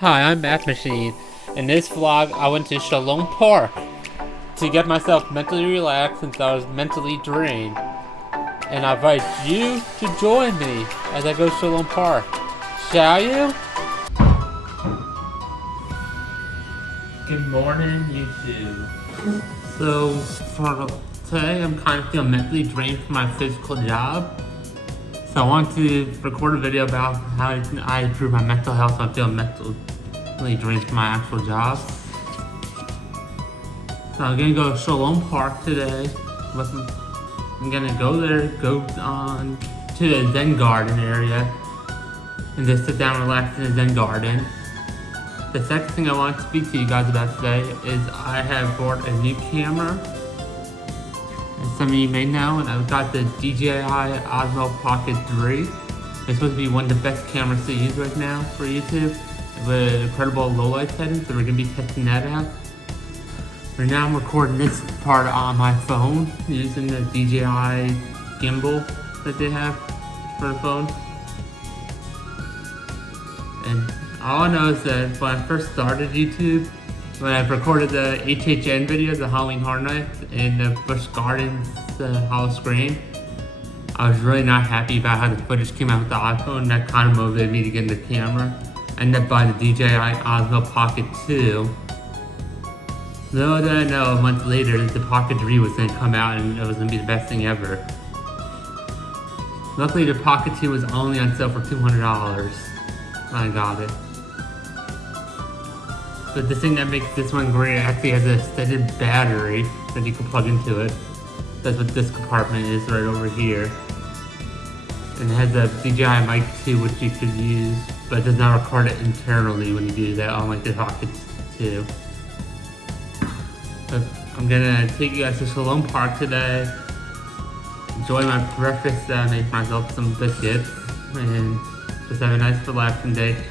Hi, I'm Math Machine. In this vlog, I went to Sholom Park to get myself mentally relaxed since I was mentally drained. And I invite you to join me as I go to Sholom Park. Shall you? Good morning, YouTube. So, for today, I'm kind of feeling mentally drained from my physical job. So I want to record a video about how I improve my mental health when I feel mentally drained from my actual job. So I'm gonna go to Sholom Park today. I'm gonna go there, go on to the Zen Garden area, and just sit down and relax in the Zen Garden. The second thing I want to speak to you guys about today is I have bought a new camera. As some of you may know, and I've got the DJI Pocket 3. It's supposed to be one of the best cameras to use right now for YouTube with incredible low light settings, so we're going to be testing that out. Right now I'm recording this part on my phone using the DJI gimbal that they have for the phone. And all I know is that when I first started YouTube, when I recorded the HHN video, the Halloween Horror Nights, and the Busch Gardens Hollow Scream, I was really not happy about how the footage came out with the iPhone. That kind of motivated me to get into the camera. I ended up buying the DJI Pocket 2. Little did I know a month later that the Pocket 3 was going to come out and it was going to be the best thing ever. Luckily the Pocket 2 was only on sale for $200 when I got it. But the thing that makes this one great, it actually has an extended battery that you can plug into it. That's what this compartment is right over here. And it has a DJI mic too, which you could use, but it does not record it internally when you do that, unlike the Pocket 2. But I'm gonna take you guys to Sholom Park today, enjoy my breakfast that I made myself, some biscuits, and just have a nice relaxing day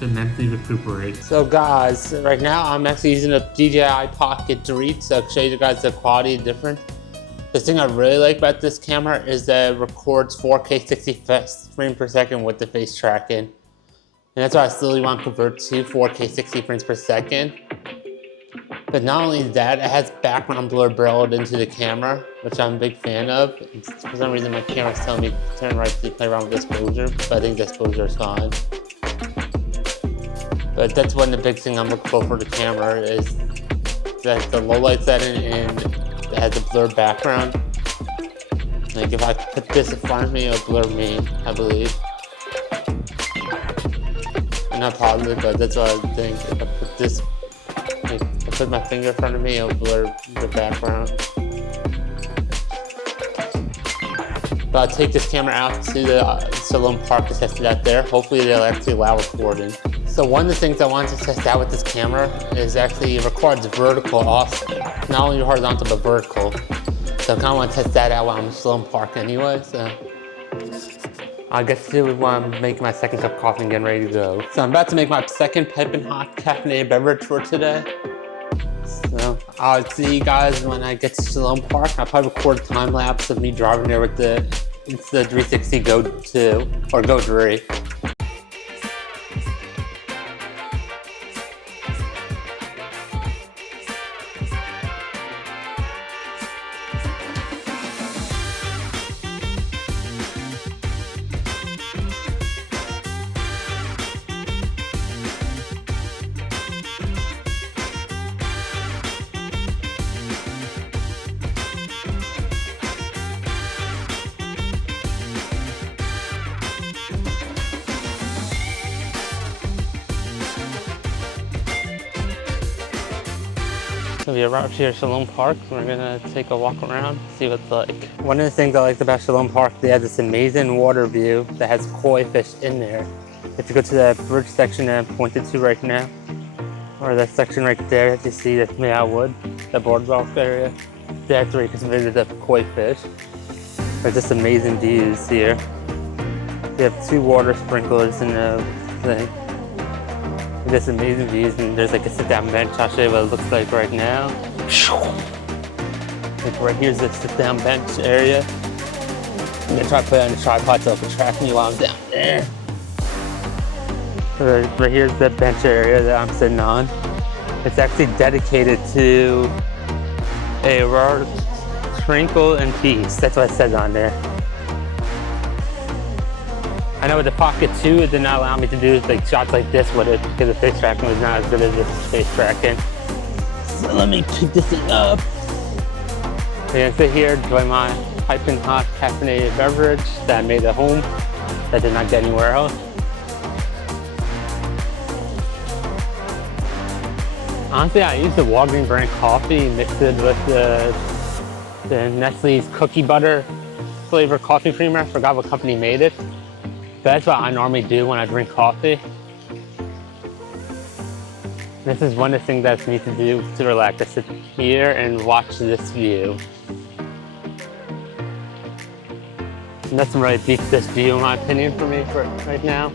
to mentally recuperate. So guys, right now I'm actually using a DJI Pocket 3 to show you guys the quality difference. The thing I really like about this camera is that it records 4K 60 frames per second with the face tracking. And that's why I still want to convert to 4K 60 frames per second. But not only that, it has background blur built into the camera, which I'm a big fan of. For some reason my camera's telling me to turn right to play around with exposure, but I think the exposure is fine. But that's one of the big things I'm looking for the camera is that the low light setting and it has a blurred background. Like if I put this in front of me, it'll blur me, I believe. I'm not positive, but that's what I think. If I put this, if I put my finger in front of me, it'll blur the background. But I'll take this camera out to the Sholom Park to test it out there. Hopefully they'll actually allow recording. So one of the things I wanted to test out with this camera is actually it records vertical also. Not only horizontal, but vertical. So I kind of want to test that out while I'm in Sholom Park anyway. So I guess to while I'm making my second cup of coffee and getting ready to go. So I'm about to make my second piping hot caffeinated beverage for today. So I'll see you guys when I get to Sholom Park. I'll probably record a time lapse of me driving there with the 360 Go 2 or Go 3. So we arrived here at Sholom Park. We're gonna take a walk around, see what it's like. One of the things I liked about Sholom Park, they have this amazing water view that has koi fish in there. If you go to that bridge section that I'm pointed to right now, or that section right there that you see that's made out of wood, the boardwalk area, that's where you can visit the koi fish. There's just amazing views here. They have 2 water sprinklers in the thing. There's amazing views, and there's like a sit-down bench. I'll show you what it looks like right now. Like right here's the sit-down bench area. I'm gonna try to put it on the tripod so it can track me while I'm down there. Right here's the bench area that I'm sitting on. It's actually dedicated to a rare twinkle and peace. That's what it says on there. I know with the Pocket 2, it did not allow me to do like shots like this with it because the face tracking was not as good as this face tracking. So let me pick this thing up. I'm gonna sit here, enjoy my piping hot caffeinated beverage that I made at home that I did not get anywhere else. Honestly, I used the Walgreens brand coffee, mixed it with the Nestle's cookie butter flavor coffee creamer. I forgot what company made it. But that's what I normally do when I drink coffee. This is one of the things that's neat to do to relax. I sit here and watch this view. Nothing really beats this view in my opinion for me right now.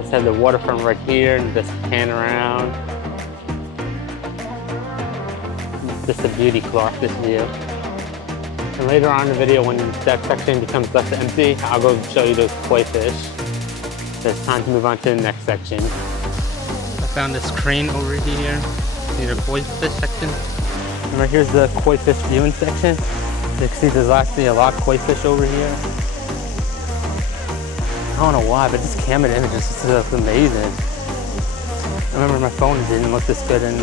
Just have the waterfront right here and just pan around. Just a beauty clock, this view. And later on in the video, when that section becomes less empty, I'll go show you those koi fish. So it's time to move on to the next section. I found this crane over here near the koi fish section. And right here's the koi fish viewing section. You can see there's actually a lot of koi fish over here. I don't know why, but this camera image just looks amazing. I remember my phone didn't look this good, and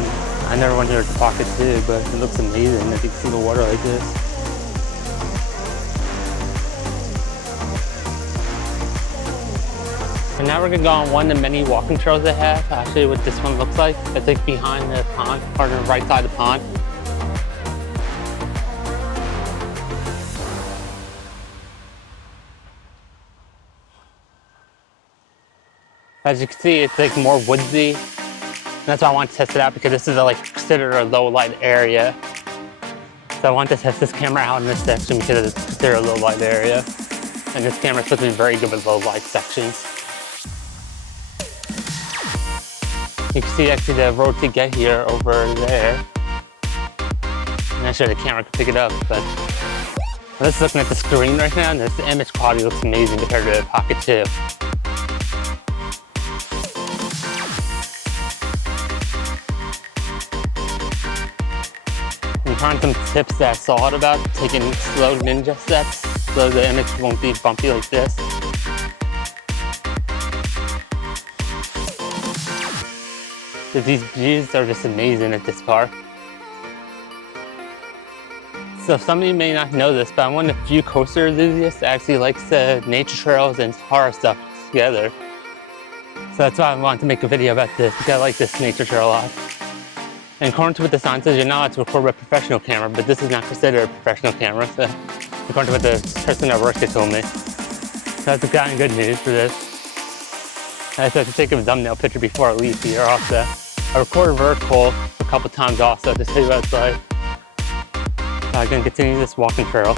I never went here with the Pocket 2, but it looks amazing if you can see the water like this. And now we're gonna go on one of the many walking trails they have. I'll show you what this one looks like. It's like behind the pond, or on the right side of the pond. As you can see, it's like more woodsy. And that's why I want to test it out, because this is considered a low light area. So I want to test this camera out in this section because it's considered a low light area. And this camera is supposed to be very good with low light sections. You can see actually the road to get here over there. I'm not sure the camera can pick it up, but I'm just looking at the screen right now, and this image quality looks amazing compared to the Pocket 2. I'm trying some tips that I saw it about, taking slow ninja steps so the image won't be bumpy like this. These views are just amazing at this park. So some of you may not know this, but I'm one of the few coaster enthusiasts that actually likes nature trails and horror stuff together. So that's why I wanted to make a video about this, because I like this nature trail a lot. And according to what the sign says, you're not allowed to record with a professional camera, but this is not considered a professional camera, so according to what the person that works here told me. So that's kind of good news for this. I have to take a thumbnail picture before I leave here also. I recorded vertical a couple times also to see what it's like. I'm gonna continue this walking trail.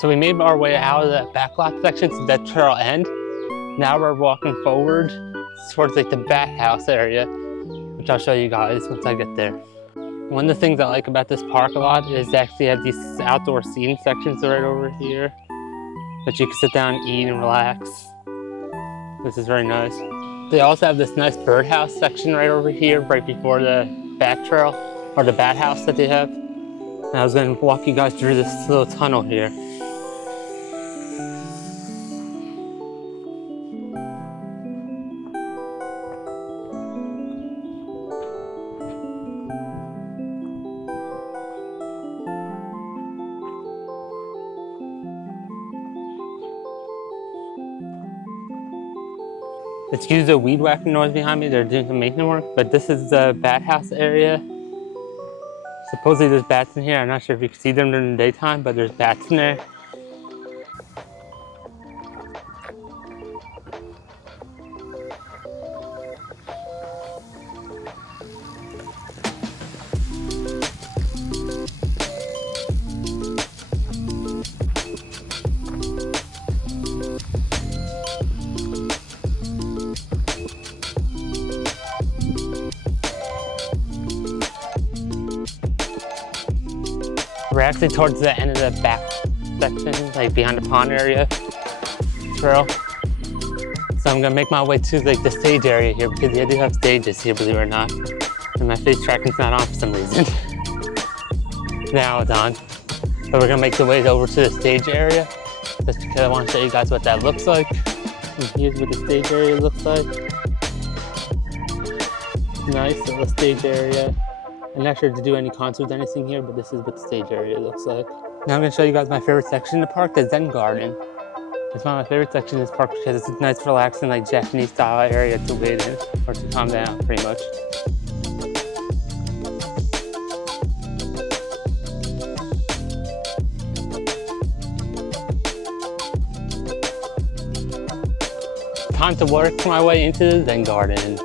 So we made our way out of that backlot section to that trail end. Now we're walking forward towards like the back house area, which I'll show you guys once I get there. I'm One of the things I like about this park a lot is they actually have these outdoor seating sections right over here that you can sit down, eat, and relax. This is very nice. They also have this nice birdhouse section right over here, right before the bat trail, or the bat house that they have. And I was going to walk you guys through this little tunnel here. Excuse the weed whacking noise behind me, they're doing some maintenance work, but this is the bat house area. Supposedly there's bats in here. I'm not sure if you can see them during the daytime, but there's bats in there. We're actually towards the end of the back section, like behind the pond area trail. So I'm gonna make my way to like the stage area here because they do have stages here, believe it or not. And my face tracking's not on for some reason. Now it's on. But we're gonna make the way over to the stage area just because I want to show you guys what that looks like. And here's what the stage area looks like. Nice little stage area. I'm not sure to do any concerts or anything here, but this is what the stage area looks like. Now I'm going to show you guys my favorite section of the park, the Zen Garden. It's one of my favorite sections of this park because it's a nice, relaxing, like Japanese style area to wait in, or to calm down, pretty much. Time to work my way into the Zen Garden.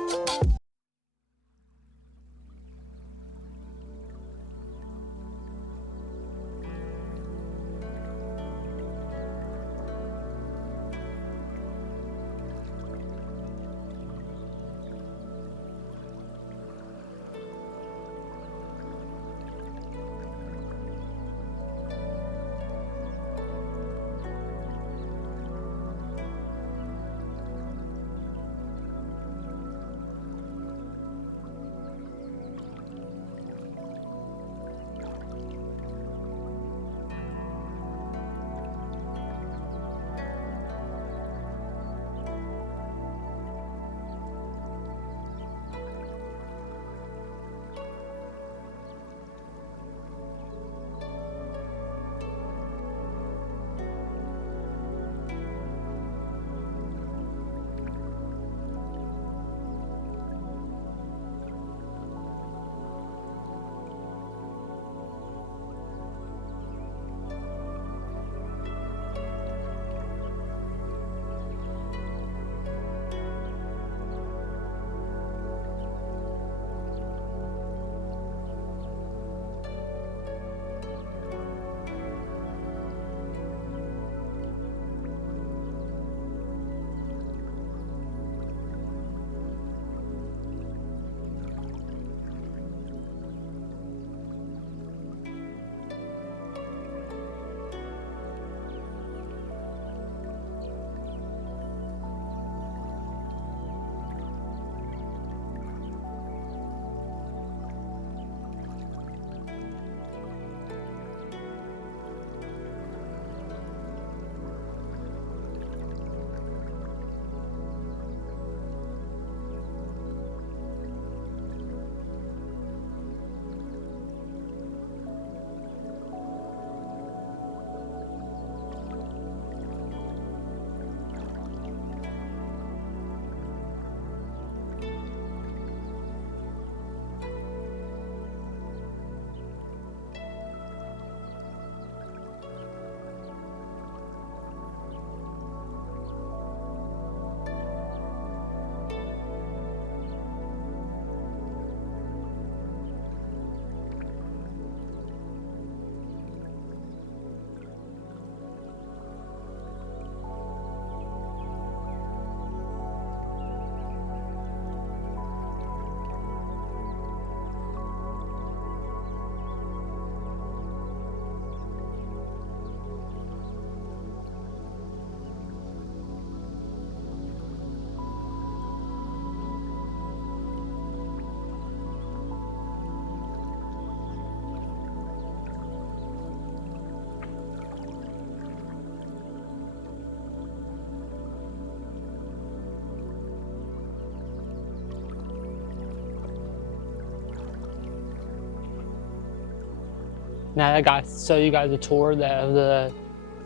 Now I got to show you guys a tour of the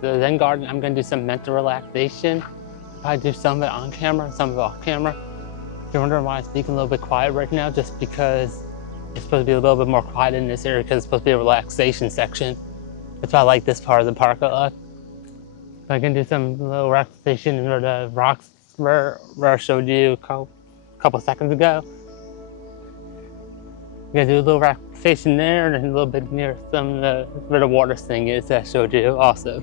Zen Garden. I'm gonna do some mental relaxation. Probably do some of it on camera, some of it off camera. If you're wondering why I'm speaking a little bit quiet right now, just because it's supposed to be a little bit more quiet in this area because it's supposed to be a relaxation section. That's why I like this part of the park a lot. I can do some little relaxation near the rocks where I showed you a couple seconds ago. I'm gonna do a little relaxation there and a little bit near some where the water thing is that I showed you also.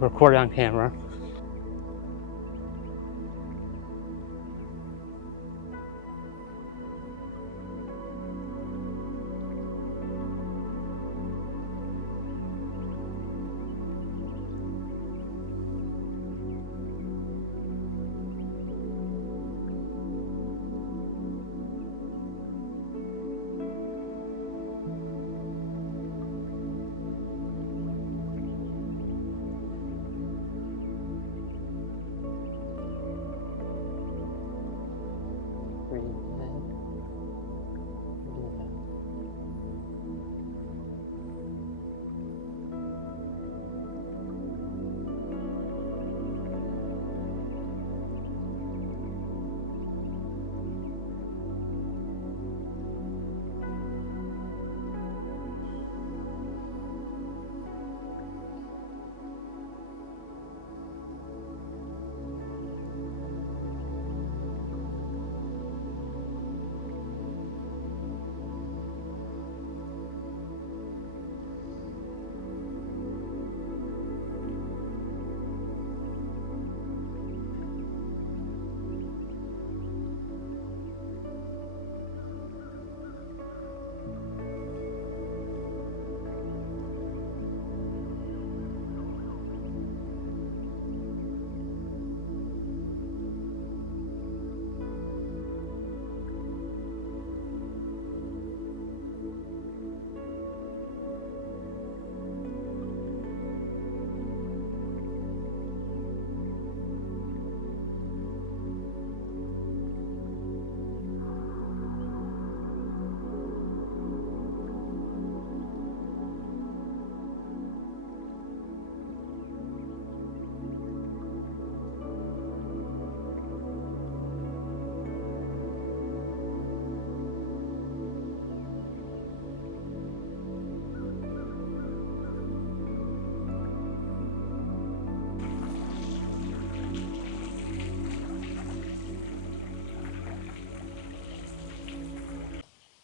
Recorded on camera.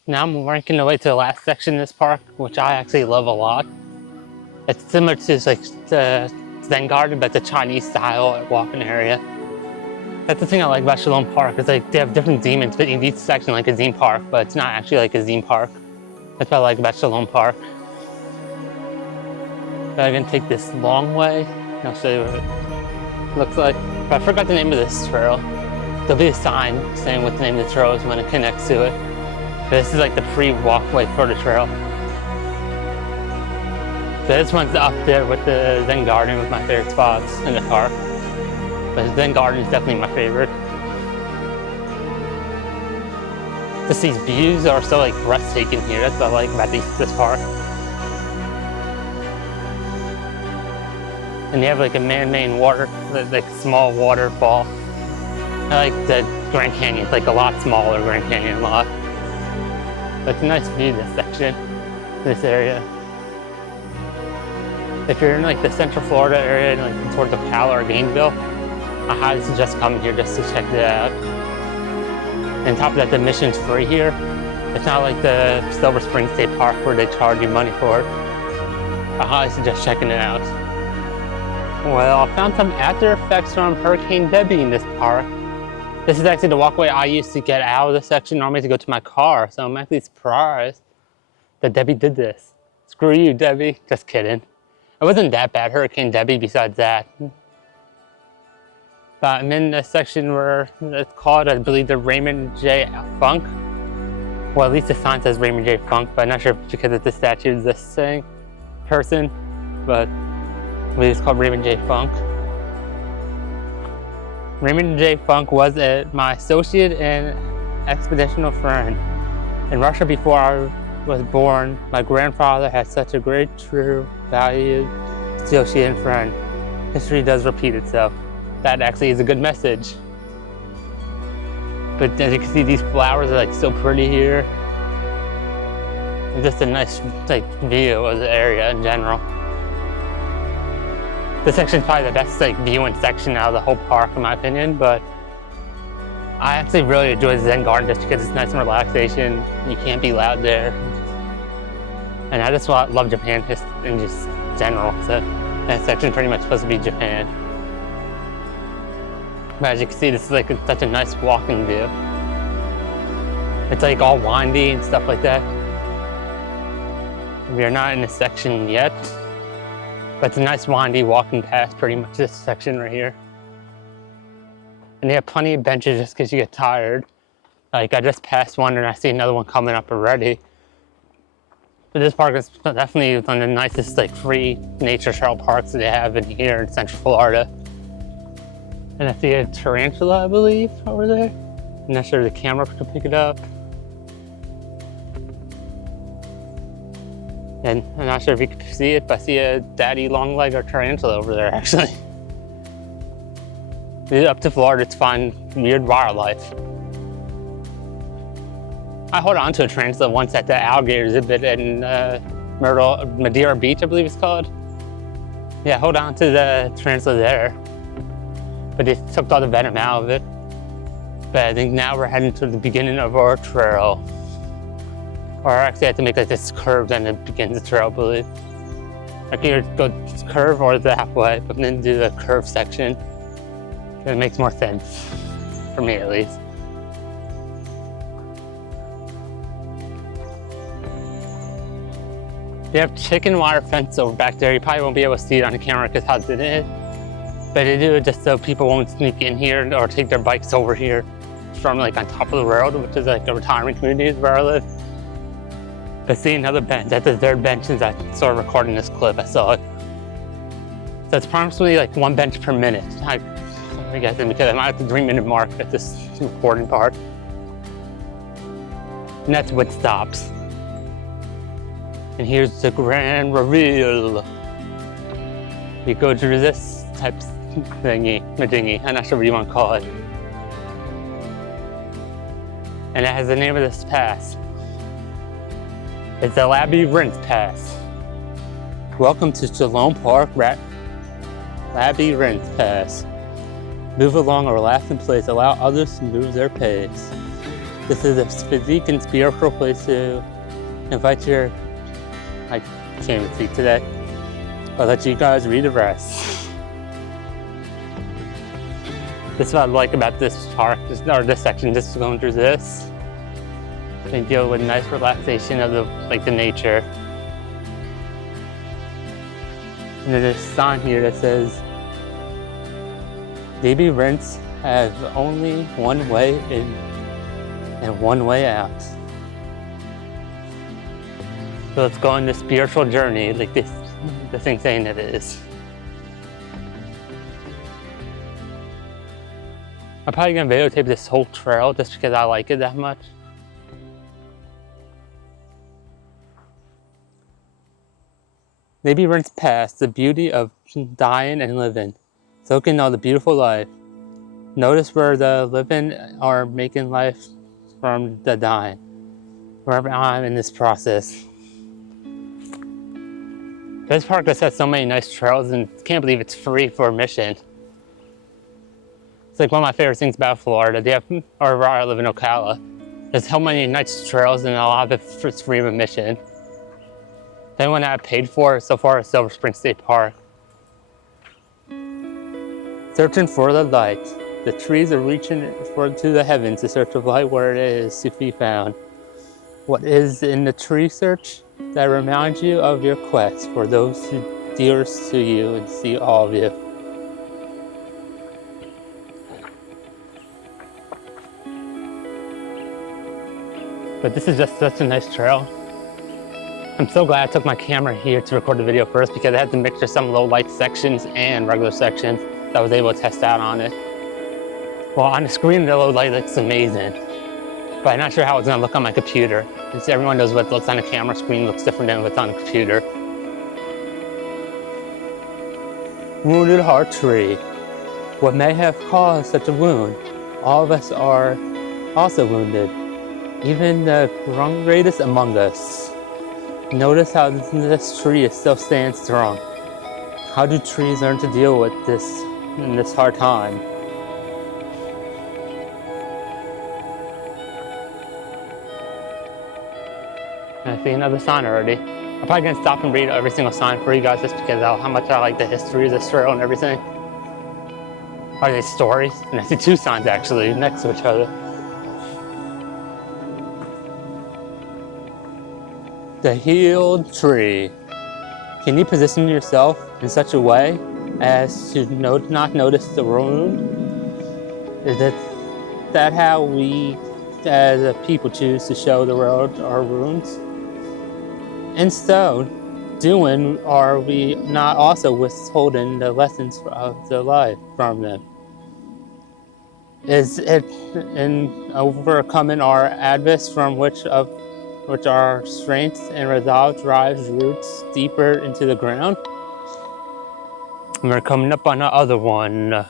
Now I'm working my way to the last section of this park, which I actually love a lot. It's similar to like the Zen Garden, but the Chinese style walking area. That's the thing I like about Sholom Park, is like they have different themes but in each section, like a theme park, but it's not actually like a theme park. That's what I like about Sholom Park. But I'm gonna take this long way, and I'll show you what it looks like. But I forgot the name of this trail. There'll be a sign saying what the name of the trail is when it connects to it. But this is like the pre-walkway for the trail. So this one's up there with the Zen Garden, with my favorite spots in the park. But the Zen Garden is definitely my favorite. Just these views are so like breathtaking here. That's what I like about this park. And they have like a man-made water, like small waterfall. I like the Grand Canyon. It's like a lot smaller Grand Canyon, a lot. But it's a nice view, this section, this area. If you're in like the Central Florida area, like towards Ocala or Gainesville, I highly suggest coming here just to check it out. And on top of that, the admission's free here. It's not like the Silver Spring State Park where they charge you money for it. I highly suggest checking it out. Well, I found some after effects from Hurricane Debbie in this park. This is actually the walkway I used to get out of the section normally to go to my car, so I'm actually surprised that Debbie did this. Screw you, Debbie. Just kidding. It wasn't that bad, Hurricane Debbie, besides that. But I'm in a section where it's called, I believe, the Raymond J. Funk. Well, at least the sign says Raymond J. Funk, but I'm not sure if it's because it's the statue of this thing, person, but I believe it's called Raymond J. Funk. Raymond J. Funk was my associate and expeditional friend in Russia before I was born, my grandfather had such a great, true, valued, associated friend. History does repeat itself. That actually is a good message. But as you can see, these flowers are like so pretty here. It's just a nice like view of the area in general. This section is probably the best like viewing section out of the whole park in my opinion, but I actually really enjoy the Zen Garden just because it's nice and relaxation. You can't be loud there. And I just love Japan just in just general. So that section pretty much supposed to be Japan. But as you can see, this is like such a nice walking view. It's like all windy and stuff like that. We are not in this section yet, but it's a nice windy walking path pretty much this section right here. And they have plenty of benches just because you get tired. Like I just passed one and I see another one coming up already. But this park is definitely one of the nicest like free nature trail parks that they have in here in Central Florida. And I see a tarantula, I believe, over there. I'm not sure if the camera can pick it up. And I'm not sure if you can see it, but I see a daddy long-legged tarantula over there actually. Up to Florida to find weird wildlife. I hold on to a tarantula once at the alligator exhibit in Madeira Beach, I believe it's called. Yeah, hold on to the tarantula there. But they took all the venom out of it. But I think now we're heading to the beginning of our trail. Or actually I have to make like this curve, then it begins the trail, I believe. I can either go curve or the halfway, but then do the curve section. It makes more sense, for me at least. They have chicken wire fence over back there. You probably won't be able to see it on the camera because how thin it is. But they do it just so people won't sneak in here or take their bikes over here from like on top of the road, which is like a retirement community where I live. But see another bench, that's the third bench since I started recording this clip, I saw it. So it's approximately like one bench per minute. I'm guessing because I'm at the 3-minute mark at this recording part. And that's what stops. And here's the grand reveal. You go through this type thingy, I'm not sure what you want to call it. And it has the name of this pass. It's the Labyrinth Pass. Welcome to Sholom Park Labyrinth Pass. Move along a relaxing place, allow others to move their pace. This is a physique and spiritual place to invite your, I can't even speak today. I'll let you guys read the rest. This is what I like about this park, or this section, just going through this. They deal with nice relaxation of the nature. And there's a sign here that says, Labyrinths have only one way in and one way out. So let's go on this spiritual journey like the thing's saying it is. I'm probably gonna videotape this whole trail just because I like it that much. Labyrinths Pass, the beauty of dying and living. Soak in all the beautiful life. Notice where the living are making life from the dying. Wherever I'm in this process. This park just has so many nice trails and I can't believe it's free for admission. It's like one of my favorite things about Florida. They have, or where I live in Ocala. There's so many nice trails and a lot of it's free of admission. The only one I've paid for so far is Silver Spring State Park. Searching for the light. The trees are reaching to the heavens to search for light where it is to be found. What is in the tree search that reminds you of your quest for those who dearest to you and see all of you. But this is just such a nice trail. I'm so glad I took my camera here to record the video first because I had to mix some low light sections and regular sections that I was able to test out on it. Well, on the screen, the low light looks amazing. but I'm not sure how it's gonna look on my computer. Since everyone knows what looks on a camera screen looks different than what's on a computer. Wounded heart tree. What may have caused such a wound? All of us are also wounded, even the greatest among us. Notice how this tree is still standing strong. How do trees learn to deal with this in this hard time? I see another sign already. I'm probably gonna stop and read every single sign for you guys just because of how much I like the history of this trail and everything. Are they stories? And I see two signs actually next to each other. The healed tree. Can you position yourself in such a way as to not notice the wound? Is that how we as a people choose to show the world our wounds? And so doing, are we not also withholding the lessons of the life from them? Is it in overcoming our adverse from which our strength and resolve drives roots deeper into the ground? And we're coming up on the other one.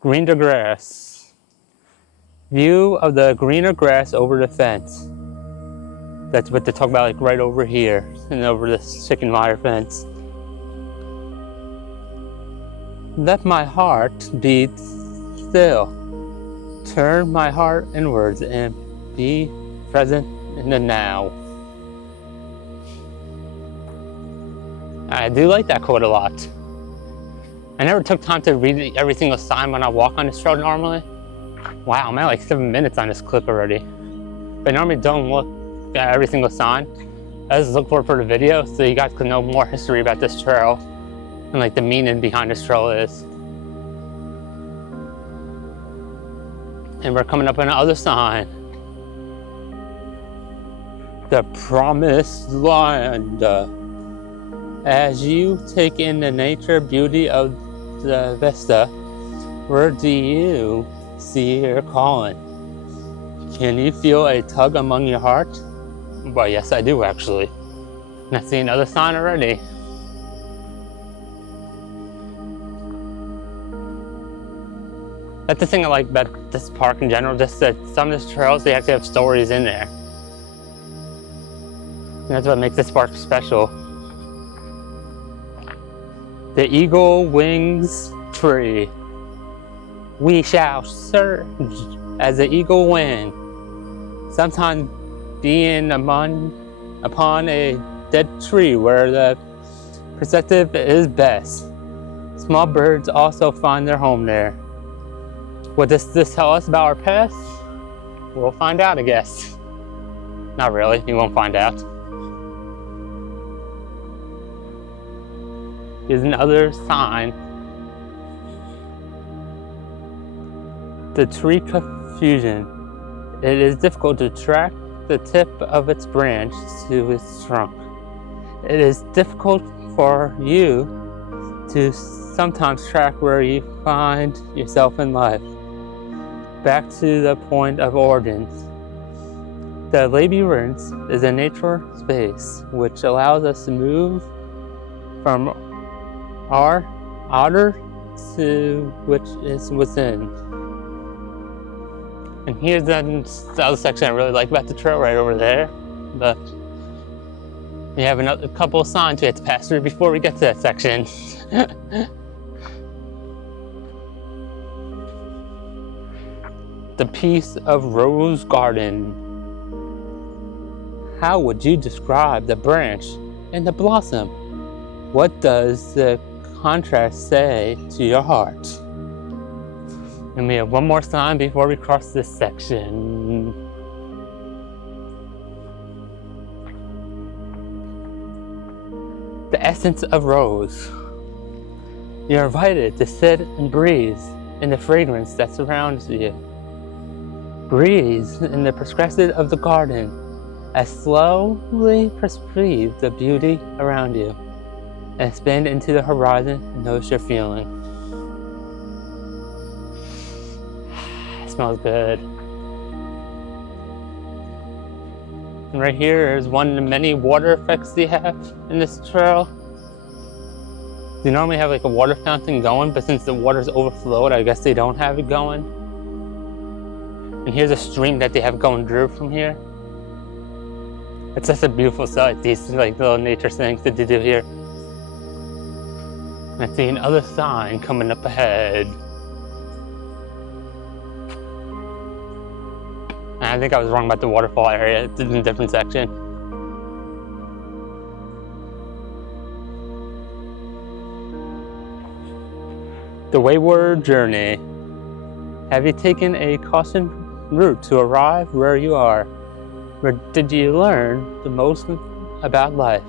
Greener grass. View of the greener grass over the fence. That's what they talk about, like right over here and over this chicken wire fence. Let my heart beat still. Turn my heart inwards and be present in the now. I do like that quote a lot. I never took time to read every single sign when I walk on this trail normally. Wow, I'm at like 7 minutes on this clip already. But I normally don't look at every single sign. I just look for it for the video so you guys can know more history about this trail and like the meaning behind this trail is. And we're coming up on the other sign. The promised land. As you take in the nature beauty of the vista, where do you see your calling? Can you feel a tug among your heart? Well, yes, I do actually. And I see another sign already. That's the thing I like about this park in general, just that some of these trails, they actually have stories in there. And that's what makes this park special. The eagle wings tree. We shall surge as the eagle wing. Sometimes being upon a dead tree where the perspective is best. Small birds also find their home there. What does this tell us about our past? We'll find out, I guess. Not really, you won't find out. Here's another sign. The tree confusion. It is difficult to track the tip of its branch to its trunk. It is difficult for you to sometimes track where you find yourself in life. Back to the point of origins. The labyrinth is a natural space which allows us to move from our outer to which is within. And here's the other section I really like about the trail right over there. But we have a couple of signs we have to pass through before we get to that section. The piece of rose garden. How would you describe the branch and the blossom? What does the contrast say to your heart? And we have one more sign before we cross this section. The essence of rose. You're invited to sit and breathe in the fragrance that surrounds you. Breathe in the perspective of the garden as slowly perceive the beauty around you and expand into the horizon and notice your feeling. smells good. And right here is one of the many water effects they have in this trail. They normally have like a water fountain going, but since the water's overflowed, I guess they don't have it going. And here's a stream that they have going through from here. It's just a beautiful sight, these like little nature things that they do here. And I see another sign coming up ahead. And I think I was wrong about the waterfall area, it's in a different section. The wayward journey. Have you taken a caution route to arrive where you are? Where did you learn the most about life?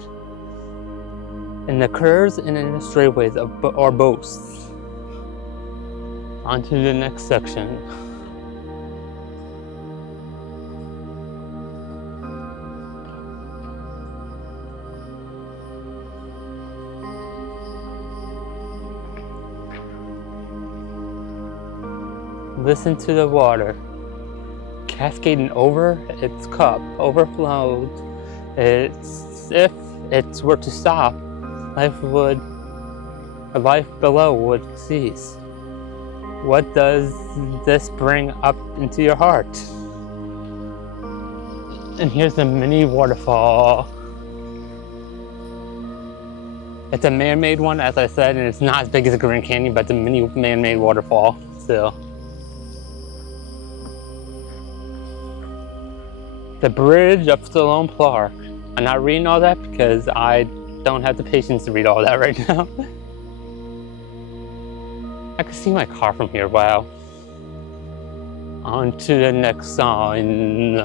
In the curves and in the straightaways or boasts. On to the next section. Listen to the water cascading over its cup, overflowed. It's if it were to stop, life below would cease. What does this bring up into your heart? And here's a mini waterfall. It's a man-made one, as I said, and it's not as big as the Grand Canyon, but it's a mini man-made waterfall still. The bridge up Sholom Park. I'm not reading all that because I don't have the patience to read all that right now. I can see my car from here, wow. On to the next sign.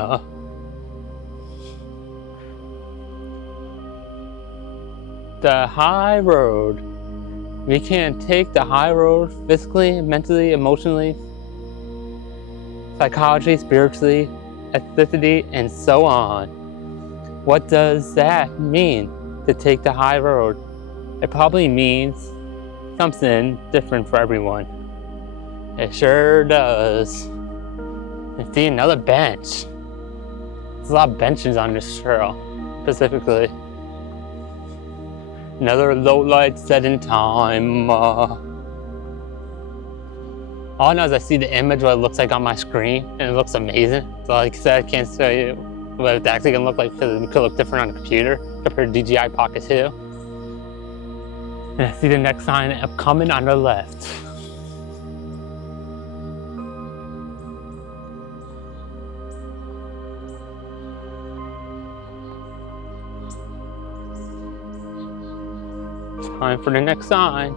The high road. We can take the high road physically, mentally, emotionally, psychologically, spiritually, ethnicity, and so on. What does that mean, to take the high road? It probably means something different for everyone. It sure does. I see another bench. There's a lot of benches on this trail, specifically. Another low light set in time. All I know is I see the image, what it looks like on my screen, and it looks amazing. So like I said, I can't tell you what it's actually gonna look like because it could look different on a computer compared to DJI Pocket 2. And I see the next sign upcoming on the left. Time for the next sign.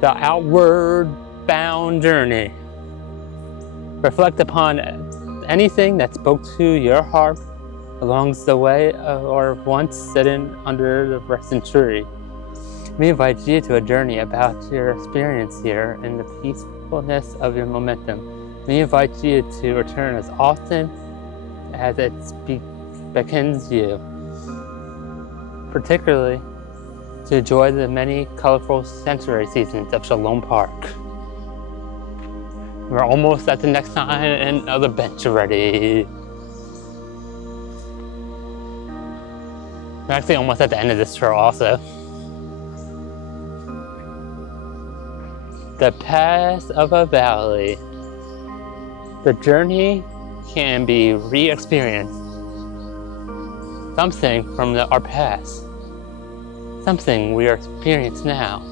The outward bound journey. Reflect upon anything that spoke to your heart along the way or once sitting under the resting tree. We invite you to a journey about your experience here and the peacefulness of your momentum. We invite you to return as often as it beckons you, particularly to enjoy the many colorful sensory seasons of Sholom Park. We're almost at the next sign and another bench already. We're actually almost at the end of this trail also. The path of a valley. The journey can be re-experienced. Something from our past. Something we are experiencing now.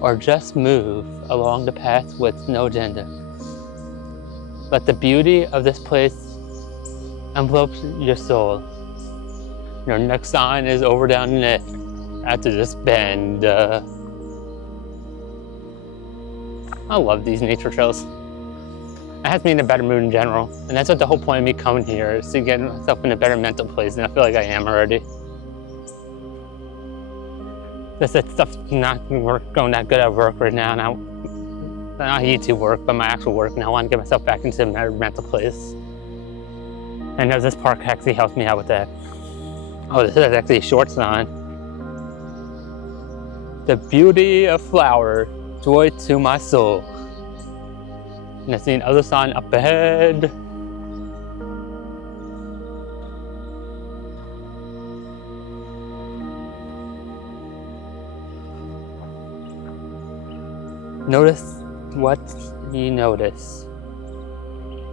Or just move along the path with no agenda. Let the beauty of this place envelop your soul. Your next sign is over down it after this bend. I love these nature trails. It has me in a better mood in general. And that's what the whole point of me coming here is to get myself in a better mental place, and I feel like I am already. Just that stuff's not going that good at work right now. Not YouTube work, but my actual work. And I want to get myself back into a better mental place. And this park actually helps me out with that. Oh, this is actually a short sign. The beauty of flower, joy to my soul. And I see another sign up ahead. Notice what you notice.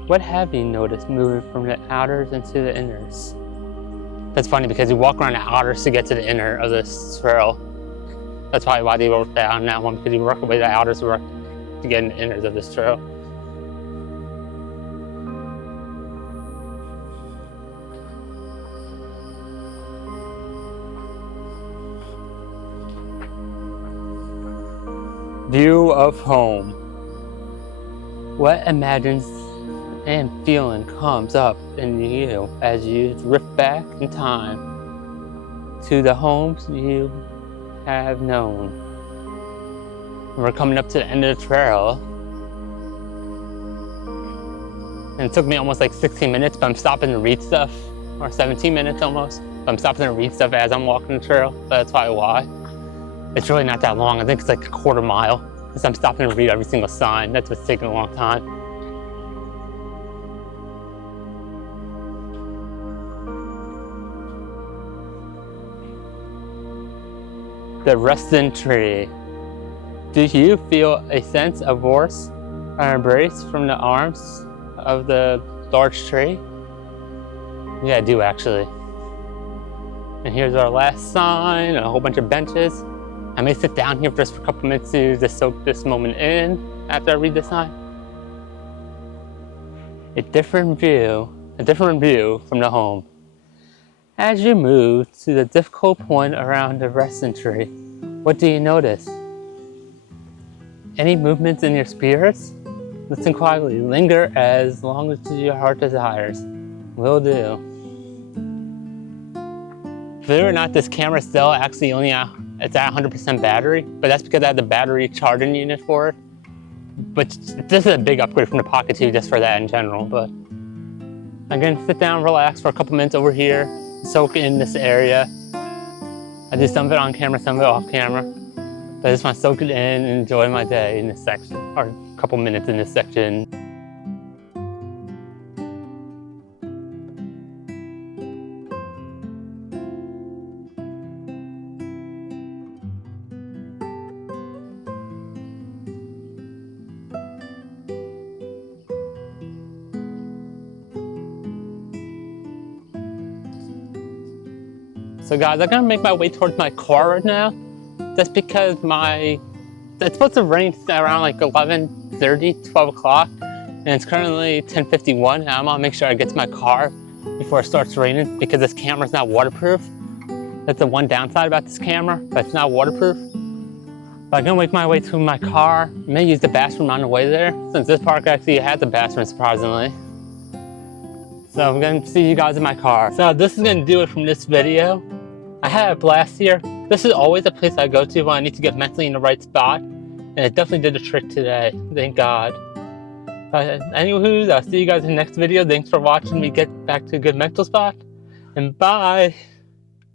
What have you noticed moving from the outers into the inners? That's funny because you walk around the outers to get to the inner of this trail. That's probably why they wrote that on that one, because you work away the outers work to get in the inners of this trail. View of home. What imagines and feeling comes up in you as you drift back in time to the homes you have known? We're coming up to the end of the trail. And it took me almost like 16 minutes, but I'm stopping to read stuff, or 17 minutes almost. But I'm stopping to read stuff as I'm walking the trail, so that's probably why. It's really not that long. I think it's like a quarter mile, because I'm stopping to read every single sign. That's what's taking a long time. The resting tree. Do you feel a sense of warmth or embrace from the arms of the large tree? Yeah, I do actually. And here's our last sign, and a whole bunch of benches. I may sit down here just for a couple minutes to just soak this moment in after I read the sign. A different view from the home. As you move to the difficult point around the resting tree, what do you notice? Any movements in your spirits? Listen quietly, linger as long as your heart desires. Will do. Believe it or not, this camera still actually only it's at 100% battery, but that's because I have the battery charging unit for it. But this is a big upgrade from the Pocket 2 just for that in general. But I'm gonna sit down, relax for a couple minutes over here, soak in this area. I do some of it on camera, some of it off camera. But I just want to soak it in and enjoy my day in this section, or a couple minutes in this section. So guys, I'm gonna make my way towards my car right now. That's because it's supposed to rain around like 11:30, 12 o'clock, and it's currently 10:51. I'm gonna make sure I get to my car before it starts raining because this camera's not waterproof. That's the one downside about this camera, but it's not waterproof. But I'm gonna make my way to my car. I may use the bathroom on the way there, since this park actually has a bathroom, surprisingly. So I'm gonna see you guys in my car. So this is gonna do it from this video. I had a blast here. This is always a place I go to when I need to get mentally in the right spot. And it definitely did the trick today, thank God. Anywho, I'll see you guys in the next video. Thanks for watching me get back to a good mental spot. And bye.